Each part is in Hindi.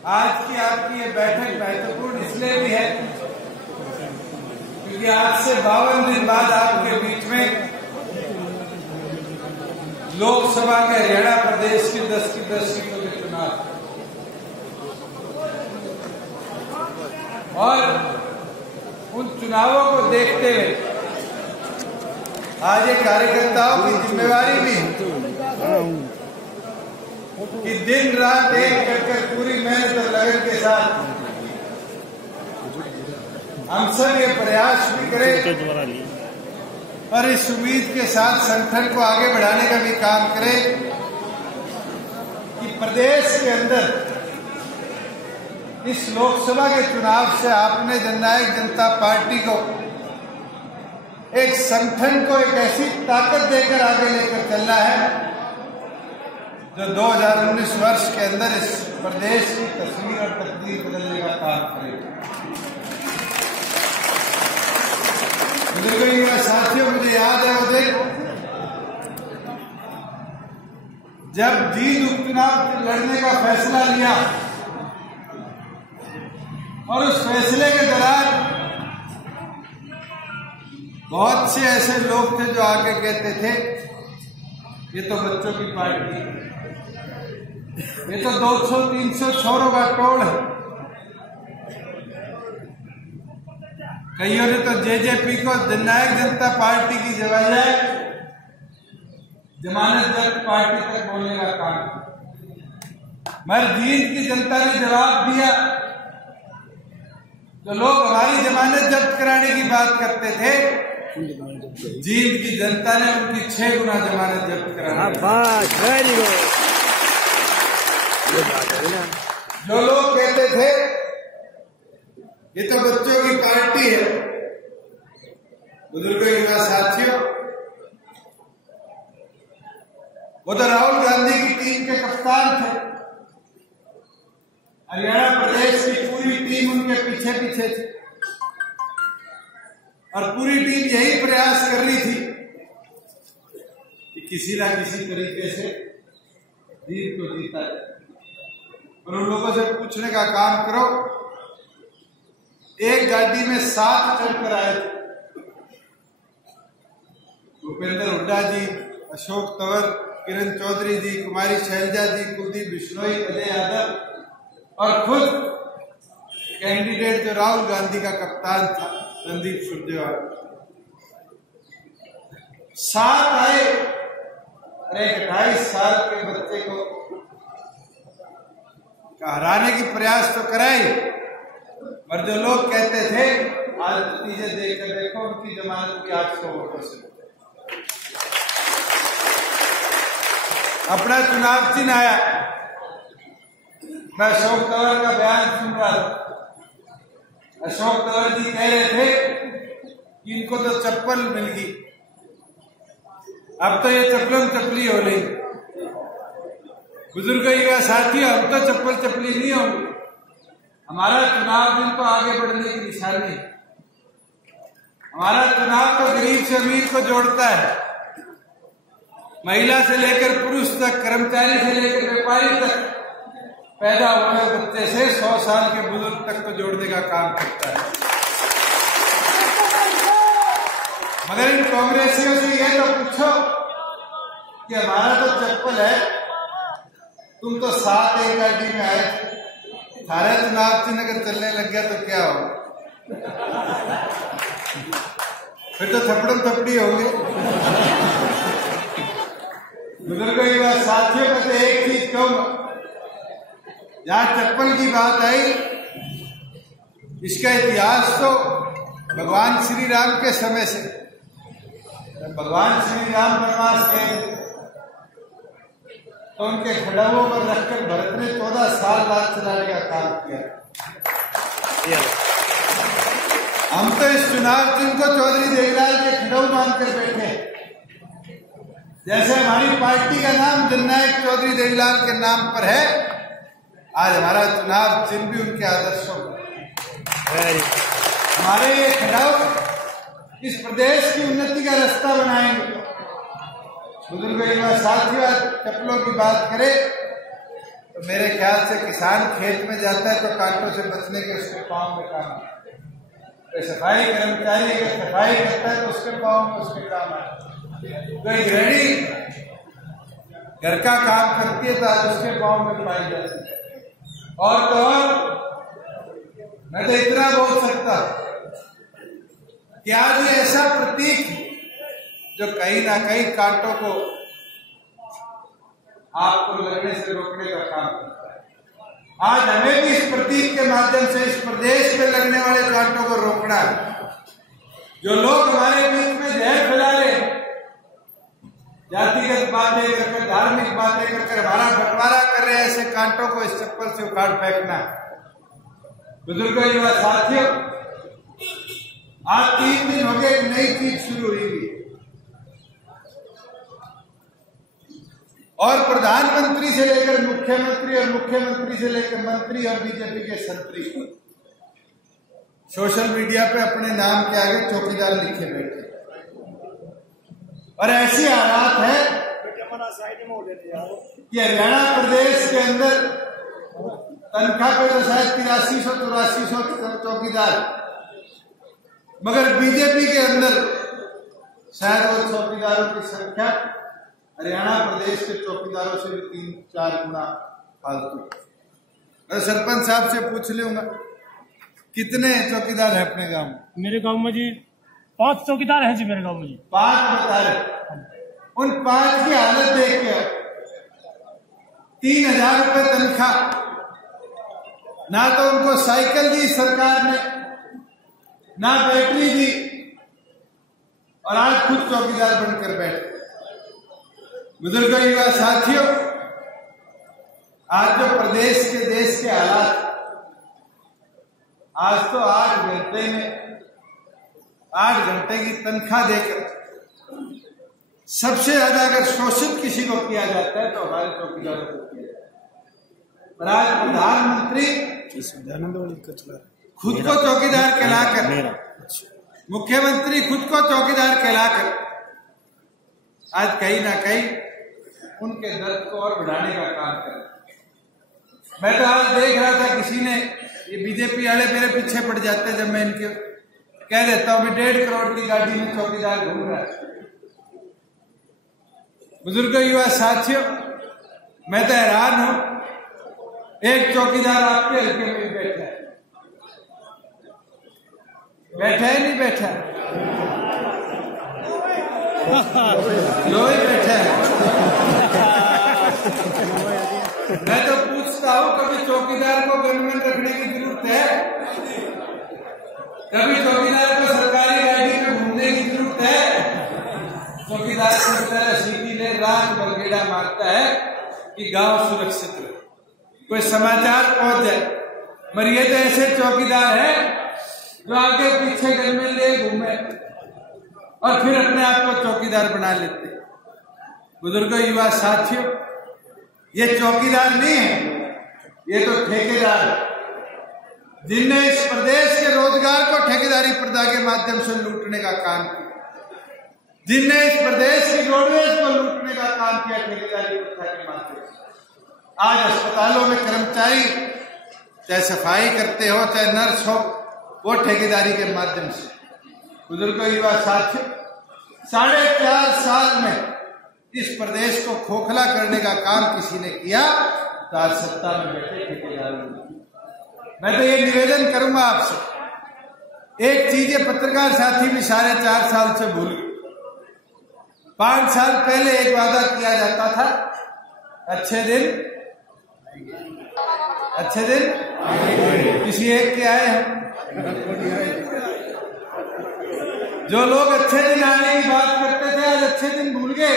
आज की आपकी ये बैठक महत्वपूर्ण इसलिए भी है क्योंकि आज से 52 दिन बाद आपके बीच में लोकसभा के हरियाणा प्रदेश की 10 सीटों के चुनाव और उन चुनावों को देखते हुए आज एक कार्यकर्ताओं की जिम्मेवारी भी कि दिन रात एक करके पूरी मेहनत और लगन के साथ हम सब ये प्रयास भी करें और इस उम्मीद के साथ संगठन को आगे बढ़ाने का भी काम करें कि प्रदेश के अंदर इस लोकसभा के चुनाव से आपने जननायक जनता पार्टी को एक संगठन को एक ऐसी ताकत देकर आगे लेकर चलना है जो 2019 वर्ष के अंदर इस प्रदेश की तस्वीर और तकदीर बदलने का काम करेगा। मेरे साथियों, मुझे याद है वो दिन जब जींद उपचुनाव लड़ने का फैसला लिया और उस फैसले के दौरान बहुत से ऐसे लोग थे जो आके कहते थे ये तो बच्चों की पार्टी है, ये तो 200-300 छोरों का टोल है। कईयों ने तो जेजेपी को जननायक जनता पार्टी की बजाय जमानत जब्त पार्टी तक बोलने का काम। मगर जींद की जनता ने जवाब दिया तो लोग हमारी जमानत जब्त कराने की बात करते थे, जींद की जनता ने उनकी 6 गुना जमानत जब्त करानी। जो लोग कहते थे ये तो बच्चों की पार्टी है, बुजुर्गों युवा साथियों, वो तो राहुल गांधी की टीम के कप्तान थे। हरियाणा प्रदेश की पूरी टीम उनके पीछे पीछे थी और पूरी टीम यही प्रयास कर रही थी कि किसी ना किसी तरीके से जीत को जीता जाए। और उन लोगों से पूछने का काम करो, एक गाड़ी में 7 चढ़कर आए थे, भूपेंद्र हुड्डा जी, अशोक तंवर, किरण चौधरी जी, कुमारी शैलजा जी, कुलदीप बिश्नोई, अजय यादव और खुद कैंडिडेट जो राहुल गांधी का कप्तान था रणदीप सुरजेवाला। 7 आए और एक 28 साल के बच्चे को हराने की प्रयास तो कराई, पर जो लोग कहते थे आज नतीजे देखकर देखो उनकी जमानत की 800 वोटों से। अपना चुनाव चिन्ह आया, मैं अशोक तंवर का बयान सुन रहा था। अशोक तंवर जी कह रहे थे कि इनको तो चप्पल मिल गई, अब तो ये चप्पल चपली हो गई। बुजुर्ग युवा साथियों, हम तो चप्पल चपली नहीं होंगे, हमारा चुनाव दिन तो आगे बढ़ने की निशानी है। हमारा चुनाव तो गरीब से अमीर को जोड़ता है, महिला से लेकर पुरुष तक, कर्मचारी से लेकर व्यापारी तक, पैदा हुए बच्चे से 100 साल के बुजुर्ग तक तो जोड़ने का काम करता है। मगर इन कांग्रेसियों से ये तो पूछो कि हमारा तो चप्पल है, तुम तो 7 एक गाड़ी में आए, सारे चुनाव चिन्ह अगर चलने लग गया तो क्या होगा? फिर तो थपड़म थपड़ी होंगे। बुजुर्गों युवा साथियों को तो एक चीज कहूंगा, जहां चप्पल की बात आई, इसका इतिहास तो भगवान श्री राम के समय से, भगवान श्री राम वनवास गए तो उनके खड़ाओं पर रखकर भरत ने 14 साल राज चलाने का काम किया। हम तो इस चुनाव चिन्ह को चौधरी देवीलाल के खड़ाऊ मानकर बैठे, जैसे हमारी पार्टी का नाम जननायक चौधरी देवीलाल के नाम पर है, आज हमारा चुनाव चिन्ह भी उनके आदर्शों पर। हमारे ये खड़ाऊ इस प्रदेश की उन्नति का रास्ता बनाएंगे। बुजुर्ग युवा साथियों, चप्पलों की बात करें तो तो मेरे ख्याल से किसान खेत में जाता है तो कांटों से बचने के उसके पाँव में काम आए। कोई सफाई कर्मचारी अगर सफाई करता है तो उसके पाँव में उसके काम आए। कोई गृहिणी घर का काम करती है तो आज उसके पाँव में पाई जाती है। और तो और मैं तो इतना बोल सकता कि आज ये ऐसा प्रतीक जो कहीं ना कहीं कांटों को आपको लगने से रोकने का काम करता है। आज हमें भी इस प्रतीक के माध्यम से इस प्रदेश में लगने वाले कांटों को रोकना है। जो लोग हमारे बीच में जहर फैला रहे, जातिगत बातें करके, धार्मिक बातें करके हमारा बंटवारा कर रहे हैं, ऐसे कांटों को इस चक्कर से उखाड़ फेंकना। बुजुर्गों, युवा साथियों, आज 3 दिन हो गए एक नई चीज शुरू हुई और प्रधानमंत्री से लेकर मुख्यमंत्री और मुख्यमंत्री से लेकर मंत्री और बीजेपी के संतरी सोशल मीडिया पे अपने नाम के आगे चौकीदार लिखे बैठे। और ऐसी हालात है कि हरियाणा प्रदेश के अंदर तनख्वाह पे तो शायद 8300-8400 चौकीदार, मगर बीजेपी के अंदर शायद वो चौकीदारों की संख्या हरियाणा प्रदेश के चौकीदारों से भी 3-4 गुना फालतू। मैं सरपंच साहब से पूछ लूंगा कितने चौकीदार है अपने गांव में? मेरे गांव में जी 5 चौकीदार हैं जी। मेरे गांव में जी 5 बता रहे। उन 5 की हालत देख के 3000 रुपए तनख्वाह, ना तो उनको साइकिल दी सरकार ने, ना बैटरी दी, और आज खुद चौकीदार बनकर बैठे। बुजुर्गों, युवा साथियों, आज जो प्रदेश के देश के हालात, आज तो 8 घंटे में 8 घंटे की तनख्वाह देकर सबसे ज्यादा अगर शोषित किसी को किया जाता है तो हमारे चौकीदारों को किया जाता है। पर आज प्रधानमंत्री खुद को चौकीदार कहलाकर, मुख्यमंत्री खुद को चौकीदार कहलाकर आज कहीं ना कहीं उनके दर्द को और बढ़ाने का काम कर। मैं तो आज देख रहा था किसी ने, ये बीजेपी वाले मेरे पीछे पड़ जाते हैं जब मैं इनके कह देता हूं मैं 1.5 करोड़ की गाड़ी में चौकीदार घूम रहा है। बुजुर्गों, युवा साथियों, मैं तो हैरान हूं, एक चौकीदार आपके हल्के में बैठा है। बैठा है नहीं बैठा? लोही बैठा है। मैं तो पूछता हूं, कभी चौकीदार को गनमैन रखने की जरूरत है? कभी चौकीदार को सरकारी गाड़ी में घूमने की जरूरत है? चौकीदार को बेचारा सीधी ले रात भर गेड़ा मारता है कि गांव सुरक्षित रहे, कोई समाचार पहुंच जाए। मगर ये तो ऐसे चौकीदार है जो आगे पीछे गनमैन ले घूमे और फिर अपने आप को चौकीदार बना लेते। बुजुर्गों, युवा साथियों, ये चौकीदार नहीं है, ये तो ठेकेदार है, जिनने इस प्रदेश के रोजगार को ठेकेदारी प्रथा के माध्यम से लूटने का काम किया, जिनने इस प्रदेश की रोडवेज को लूटने का काम किया ठेकेदारी प्रथा के माध्यम से। आज अस्पतालों में कर्मचारी चाहे सफाई करते हो चाहे नर्स हो, वो ठेकेदारी के माध्यम से। बुजुर्गों, युवा साथियों, 4.5 साल में इस प्रदेश को खोखला करने का काम किसी ने किया तो आज सत्ता में बैठे ठेकेदार। मैं तो ये निवेदन करूंगा आपसे, एक चीज ये पत्रकार साथी भी 4.5 साल से भूल गए। 5 साल पहले एक वादा किया जाता था, अच्छे दिन किसी एक के आए हैं। जो लोग अच्छे दिन आने की बात करते थे आज अच्छे दिन भूल गए।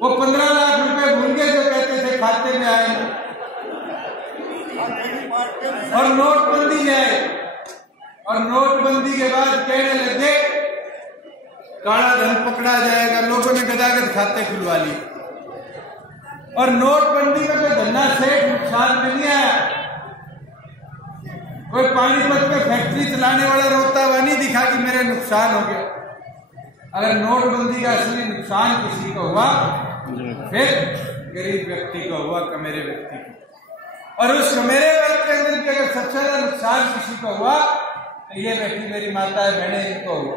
वो 15 लाख रुपए भूल गए जो कहते थे खाते में आए। और नोटबंदी जाए, और नोटबंदी के बाद कहने लगे काला धन पकड़ा जाएगा, लोगों ने गदागद खाते खुलवा लिए। और नोटबंदी में कोई धन्ना सेठ नुकसान में नहीं आया। कोई पानीपत में फैक्ट्री चलाने वाला रोता हुआ नहीं दिखा कि मेरा नुकसान हो गया। अगर नोटबंदी का असली नुकसान किसी को हुआ फिर गरीब व्यक्ति को हुआ, कमेरे व्यक्ति को। और उस कमेरे वर्ग के अंदर भी अगर सबसे ज्यादा नुकसान किसी को हुआ तो ये व्यक्ति मेरी माता है, बहने इनको हुआ।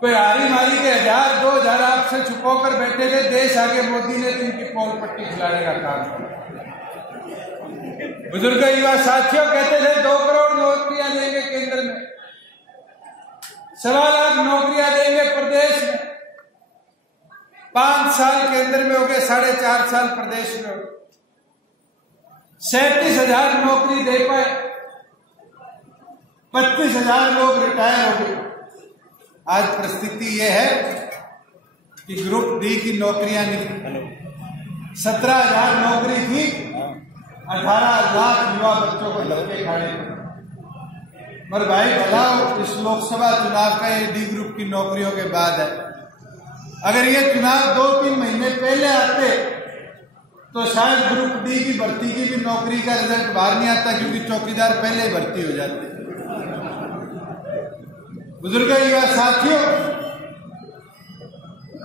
कोई हारी मारी के 1000-2000 आपसे छुपाकर बैठे थे, देश आगे मोदी ने तो इनकी पोल पट्टी खिलाने का काम किया। बुजुर्ग युवा साथियों कहते थे 2 करोड़ नौकरियां देंगे केंद्र में, 1.25 लाख नौकरियां देंगे प्रदेश में। 5 साल केंद्र में हो गए, 4.5 साल प्रदेश में हो गए, 37,000 नौकरी दे पाए, 25,000 लोग रिटायर हो गए। आज परिस्थिति यह है कि ग्रुप डी की नौकरियां निकली, 17,000 नौकरी थी, 18 लाख युवा बच्चों को धक्के खाने पड़े। मगर भाई भला इस लोकसभा चुनाव का ये डी ग्रुप की नौकरियों के बाद है। अगर ये चुनाव 2-3 महीने पहले आते तो शायद ग्रुप डी की भर्ती की भी नौकरी का रिजल्ट बाहर नहीं आता, क्योंकि चौकीदार पहले ही भर्ती हो जाते। बुजुर्ग युवा साथियों,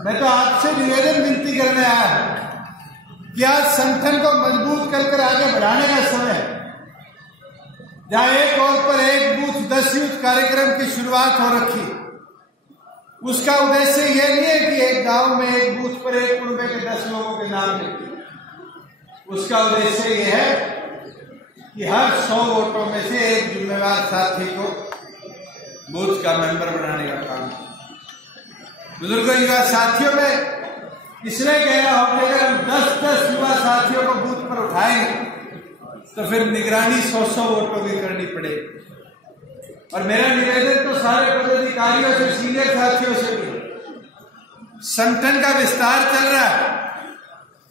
मैं तो आपसे निवेदन विनती करने आया हूं कि आज संगठन को मजबूत कर आगे बढ़ाने का समय है। जहां एक और पर एक बूथ 10 यूथ कार्यक्रम की शुरुआत हो रखी, उसका उद्देश्य यह नहीं है कि एक गांव में एक बूथ पर एक कुनबे के 10 लोगों के नाम लिखे। उसका उद्देश्य यह है कि हर 100 वोटों में से एक जिम्मेवार साथी को बूथ का मेंबर बनाने का काम। बुजुर्ग युवा साथियों में इसलिए कह रहा हूं कि अगर हम 10-10 युवा साथियों को बूथ पर उठाएंगे तो फिर निगरानी 100 वोटों की करनी पड़ेगी। और मेरा निवेदन तो सारे पदाधिकारियों से, सीनियर साथियों से भी, संगठन का विस्तार चल रहा है,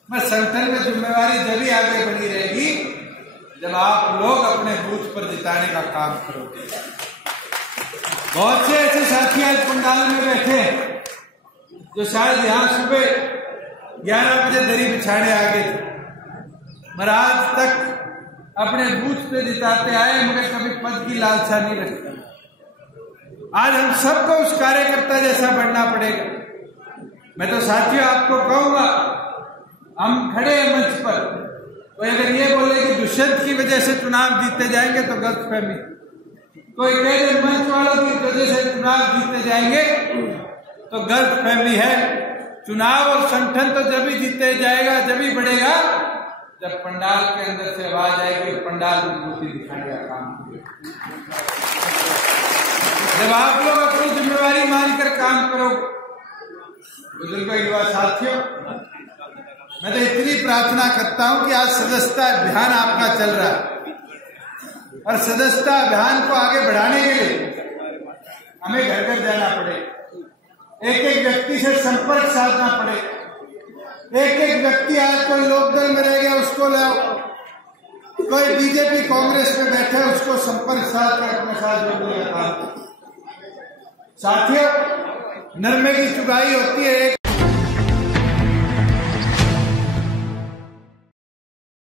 मैं संगठन में जिम्मेवारी जब ही आगे बढ़ी रहेगी जब आप लोग अपने बूथ पर जिताने का काम करोगे। बहुत से ऐसे साथी आज पंडाल में बैठे हैं जो शायद यहां सुबह 11 बजे दरी बिछाने आ गए थे, मगर आज तक अपने बूथ पे जिताते आए, मगर कभी पद की लालसा नहीं रखते। आज हम सबको उस कार्यकर्ता जैसा बढ़ना पड़ेगा। मैं तो साथियों आपको कहूंगा, हम खड़े हैं मंच पर, कोई अगर ये बोले कि दुष्यंत की वजह से चुनाव जीते जाएंगे तो गलतफहमी। कोई कह दे मंच वालों की वजह से चुनाव जीते जाएंगे तो गलतफहमी है। चुनाव और संगठन तो जब ही जीते जाएगा, जब ही बढ़ेगा, जब पंडाल के अंदर से आवाज आएगी और पंडाल मजबूती दिखाने का काम करेगा। जब आप लोग अपनी जिम्मेवारी मानकर काम करो। बुजुर्ग युवा साथियों, मैं तो इतनी प्रार्थना करता हूं कि आज सदस्यता अभियान आपका चल रहा है, और सदस्यता अभियान को आगे बढ़ाने के लिए हमें घर घर जाना पड़े, एक व्यक्ति से संपर्क साधना पड़े। एक व्यक्ति आज कोई लोकदल में रह गया उसको लाओ, कोई बीजेपी कांग्रेस में बैठे उसको संपर्क साध कर अपने साथ जोड़ने का काम। साथियों, नरमे की चुगाई होती है।